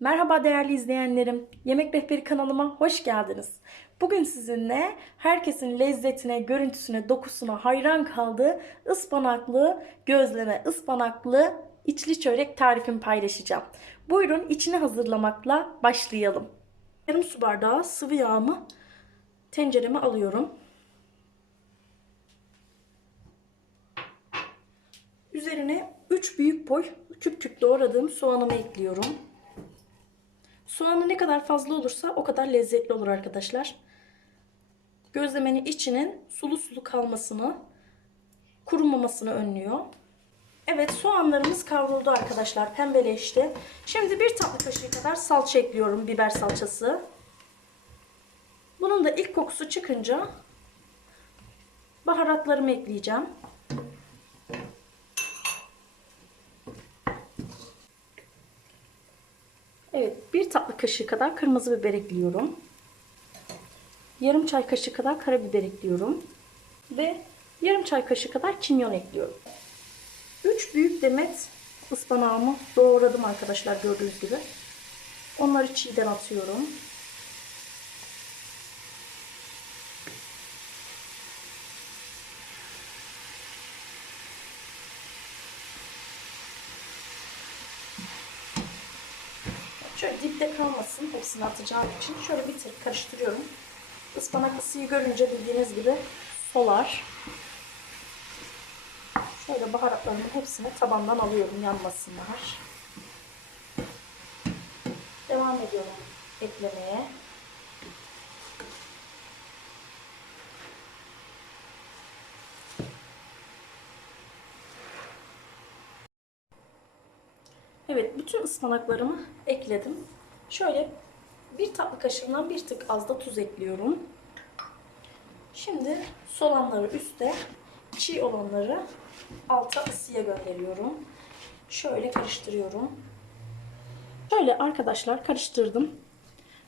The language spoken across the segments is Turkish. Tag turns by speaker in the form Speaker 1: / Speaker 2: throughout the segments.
Speaker 1: Merhaba değerli izleyenlerim. Yemek Rehberi kanalıma hoş geldiniz. Bugün sizinle herkesin lezzetine, görüntüsüne, dokusuna hayran kaldığı ıspanaklı gözleme, ıspanaklı içli çörek tarifimi paylaşacağım. Buyurun içini hazırlamakla başlayalım. Yarım su bardağı sıvı yağımı tencereme alıyorum. Üzerine 3 büyük boy küp küp doğradığım soğanımı ekliyorum. Soğanı ne kadar fazla olursa o kadar lezzetli olur arkadaşlar. Gözlemenin içinin sulu sulu kalmasını, kurumamasını önlüyor. Evet soğanlarımız kavruldu arkadaşlar. Pembeleşti. Şimdi bir tatlı kaşığı kadar salça ekliyorum. Biber salçası. Bunun da ilk kokusu çıkınca baharatlarımı ekleyeceğim. Evet, bir tatlı kaşığı kadar kırmızı biber ekliyorum. Yarım çay kaşığı kadar karabiber ekliyorum. Ve yarım çay kaşığı kadar kimyon ekliyorum. 3 büyük demet ıspanağımı doğradım arkadaşlar gördüğünüz gibi. Onları çiğden atıyorum. Şöyle dipte kalmasın hepsini atacağım için şöyle bir tek karıştırıyorum. Ispanak ısıyı görünce bildiğiniz gibi solar. Şöyle baharatlarımın hepsini tabandan alıyorum yanmasınlar. Devam ediyorum eklemeye. Evet, bütün ıspanaklarımı ekledim. Şöyle bir tatlı kaşığından bir tık az da tuz ekliyorum. Şimdi solanları üste, çiğ olanları alta ısıya gönderiyorum. Şöyle karıştırıyorum. Şöyle arkadaşlar karıştırdım.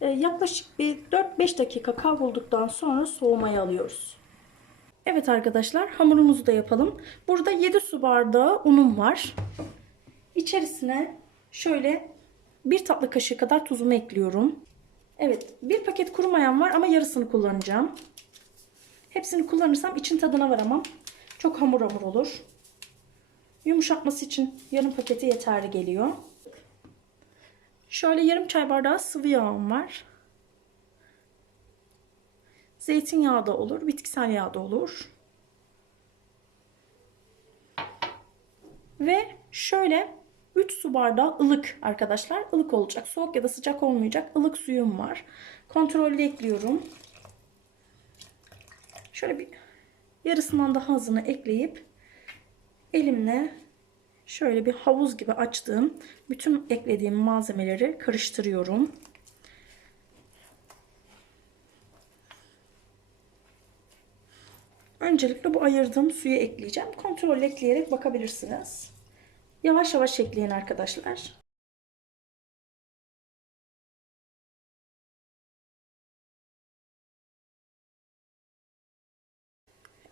Speaker 1: Ee, yaklaşık bir 4-5 dakika kavrulduktan sonra soğumaya alıyoruz. Evet arkadaşlar hamurumuzu da yapalım. Burada 7 su bardağı unum var. İçerisine şöyle bir tatlı kaşığı kadar tuzumu ekliyorum. Evet bir paket kuru mayam var ama yarısını kullanacağım. Hepsini kullanırsam için tadına varamam. Çok hamur hamur olur. Yumuşatması için yarım paketi yeterli geliyor. Şöyle yarım çay bardağı sıvı yağım var. Zeytinyağı da olur, bitkisel yağ da olur. Ve şöyle 3 su bardağı ılık arkadaşlar. ılık olacak. Soğuk ya da sıcak olmayacak. ılık suyum var. Kontrollü ekliyorum. Şöyle bir yarısından daha azını ekleyip elimle şöyle bir havuz gibi açtığım bütün eklediğim malzemeleri karıştırıyorum. Öncelikle bu ayırdığım suyu ekleyeceğim. Kontrol ekleyerek bakabilirsiniz. Yavaş yavaş ekleyin arkadaşlar.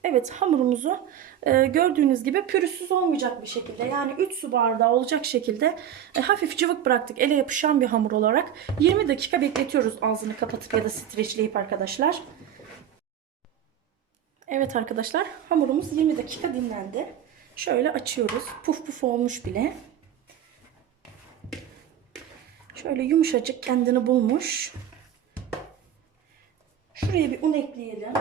Speaker 1: Evet hamurumuzu e, gördüğünüz gibi pürüzsüz olmayacak bir şekilde yani 3 su bardağı olacak şekilde e, hafif cıvık bıraktık. Ele yapışan bir hamur olarak 20 dakika bekletiyoruz ağzını kapatıp ya da streçleyip arkadaşlar. Evet arkadaşlar hamurumuz 20 dakika dinlendi. Şöyle açıyoruz. Puf puf olmuş bile. Şöyle yumuşacık kendini bulmuş. Şuraya bir un ekleyelim.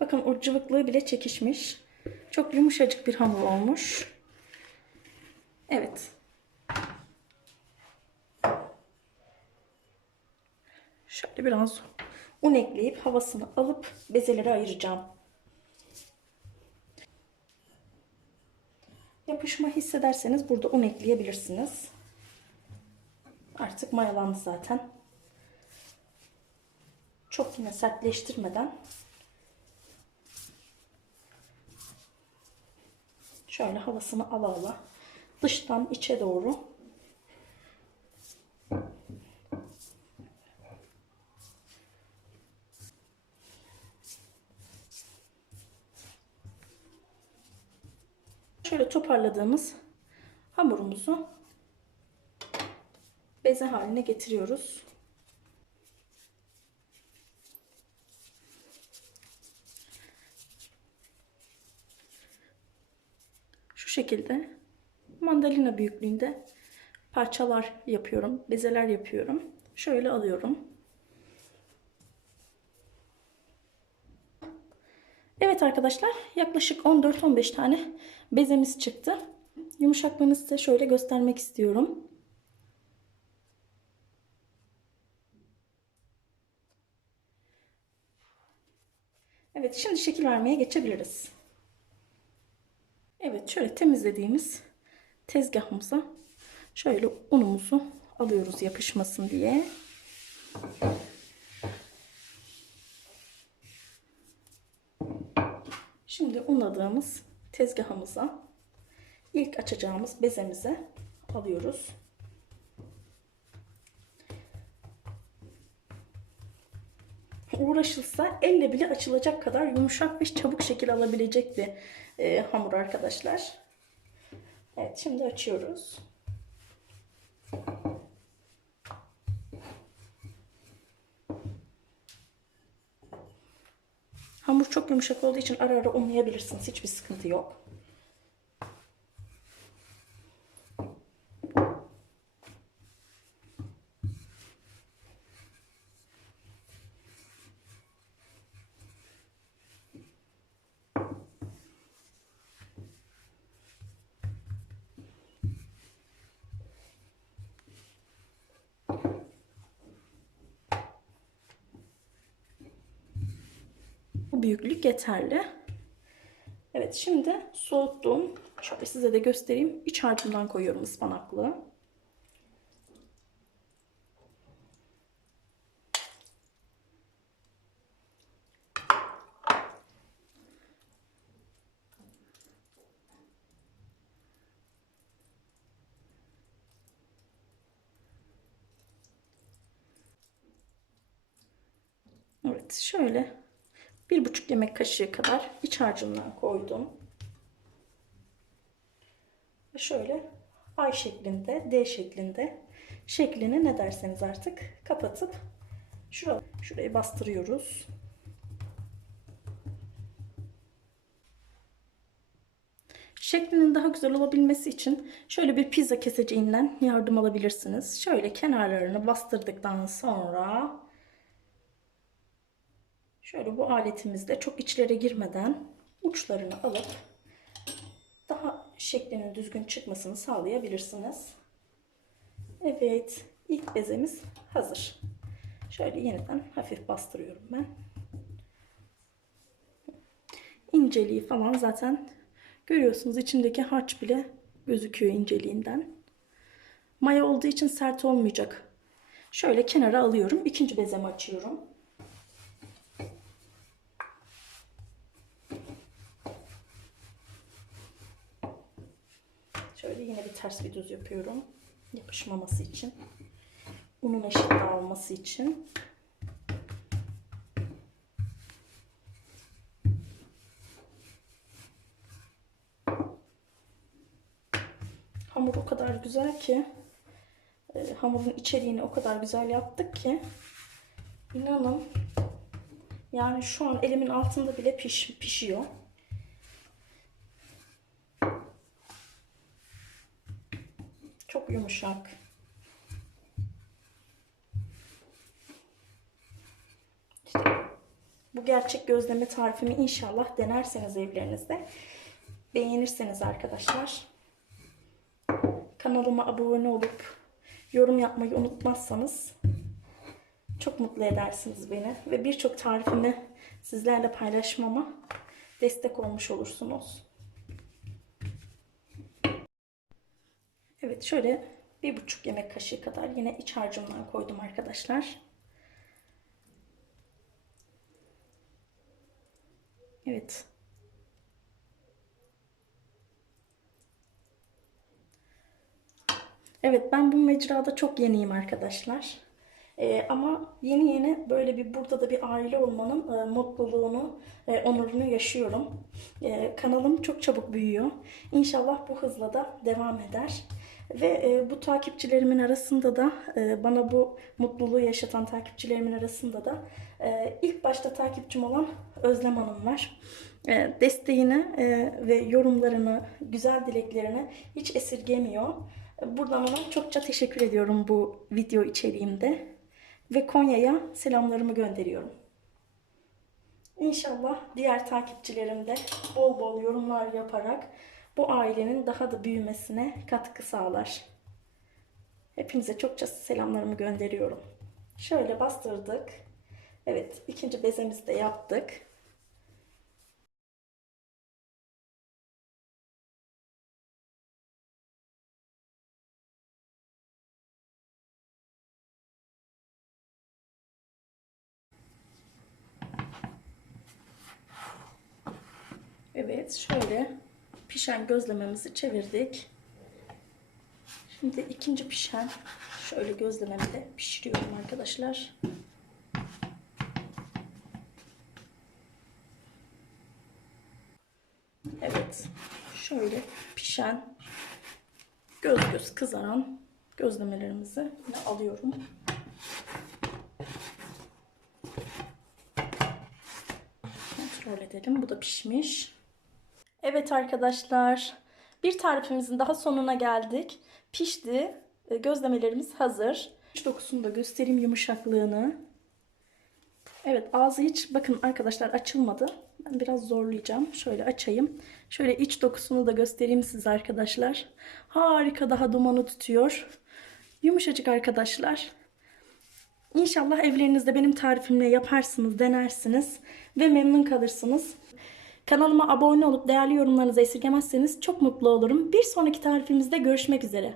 Speaker 1: Bakın o cıvıklığı bile çekişmiş. Çok yumuşacık bir hamur olmuş. Evet. Şöyle biraz un ekleyip havasını alıp bezeleri ayıracağım. Yapışma hissederseniz burada un ekleyebilirsiniz. Artık mayalandı zaten. Çok yine sertleştirmeden şöyle havasını ala ala dıştan içe doğru Şöyle toparladığımız hamurumuzu beze haline getiriyoruz. Şu şekilde mandalina büyüklüğünde parçalar yapıyorum, bezeler yapıyorum. Şöyle alıyorum. Evet arkadaşlar yaklaşık 14-15 tane bezemiz çıktı. Yumuşaklığını size şöyle göstermek istiyorum. Evet şimdi şekil vermeye geçebiliriz. Evet şöyle temizlediğimiz tezgahımıza şöyle unumuzu alıyoruz yapışmasın diye. Şimdi unladığımız tezgahımıza ilk açacağımız bezemize alıyoruz. Uğraşılsa elle bile açılacak kadar yumuşak ve çabuk şekil alabilecek bir e, hamur arkadaşlar. Evet şimdi açıyoruz. Hamur çok yumuşak olduğu için ara ara unlayabilirsiniz. Hiçbir sıkıntı yok. Büyüklük yeterli. Evet şimdi soğuttum. Şöyle size de göstereyim. İç harcından koyuyorum ıspanaklı. Evet şöyle bir buçuk yemek kaşığı kadar iç harcından koydum. Ve şöyle ay şeklinde, D şeklinde şeklini ne derseniz artık kapatıp şuraya, şurayı bastırıyoruz. Şeklinin daha güzel olabilmesi için şöyle bir pizza keseceğinden yardım alabilirsiniz. Şöyle kenarlarını bastırdıktan sonra Şöyle bu aletimizle çok içlere girmeden uçlarını alıp daha şeklinin düzgün çıkmasını sağlayabilirsiniz. Evet, ilk bezemiz hazır. Şöyle yeniden hafif bastırıyorum ben. İnceliği falan zaten görüyorsunuz. içindeki harç bile gözüküyor inceliğinden. Maya olduğu için sert olmayacak. Şöyle kenara alıyorum. İkinci bezemi açıyorum. Şöyle yine bir ters bir düz yapıyorum. Yapışmaması için. Unun eşit dağılması için. Hamur o kadar güzel ki e, hamurun içeriğini o kadar güzel yaptık ki inanın yani şu an elimin altında bile piş, pişiyor. Çok yumuşak. İşte bu gerçek gözleme tarifimi inşallah denerseniz evlerinizde. Beğenirseniz arkadaşlar. Kanalıma abone olup yorum yapmayı unutmazsanız çok mutlu edersiniz beni. Ve birçok tarifimi sizlerle paylaşmama destek olmuş olursunuz. Evet şöyle bir buçuk yemek kaşığı kadar yine iç harcımdan koydum arkadaşlar. Evet. Evet ben bu mecrada çok yeniyim arkadaşlar. E, ama yeni yeni böyle bir burada da bir aile olmanın e, mutluluğunu, e, onurunu yaşıyorum. E, kanalım çok çabuk büyüyor. İnşallah bu hızla da devam eder. Ve e, bu takipçilerimin arasında da e, bana bu mutluluğu yaşatan takipçilerimin arasında da e, ilk başta takipçim olan Özlem Hanım var. E, desteğini e, ve yorumlarını, güzel dileklerini hiç esirgemiyor. Buradan ona çokça teşekkür ediyorum bu video içeriğimde. Ve Konya'ya selamlarımı gönderiyorum. İnşallah diğer takipçilerim de bol bol yorumlar yaparak bu ailenin daha da büyümesine katkı sağlar. Hepinize çokça selamlarımı gönderiyorum. Şöyle bastırdık. Evet, ikinci bezemizi de yaptık. Evet, şöyle pişen gözlememizi çevirdik. Şimdi ikinci pişen şöyle gözlememi de pişiriyorum arkadaşlar. Evet, şöyle pişen göz göz kızaran gözlemelerimizi yine alıyorum. Kontrol edelim. Bu da pişmiş. Evet arkadaşlar. Bir tarifimizin daha sonuna geldik. Pişti. E, Gözlemelerimiz hazır. İç dokusunu da göstereyim yumuşaklığını. Evet ağzı hiç bakın arkadaşlar açılmadı. Ben biraz zorlayacağım. Şöyle açayım. Şöyle iç dokusunu da göstereyim size arkadaşlar. Harika daha dumanı tutuyor. Yumuşacık arkadaşlar. İnşallah evlerinizde benim tarifimle yaparsınız, denersiniz ve memnun kalırsınız. Kanalıma abone olup değerli yorumlarınızı esirgemezseniz çok mutlu olurum. Bir sonraki tarifimizde görüşmek üzere.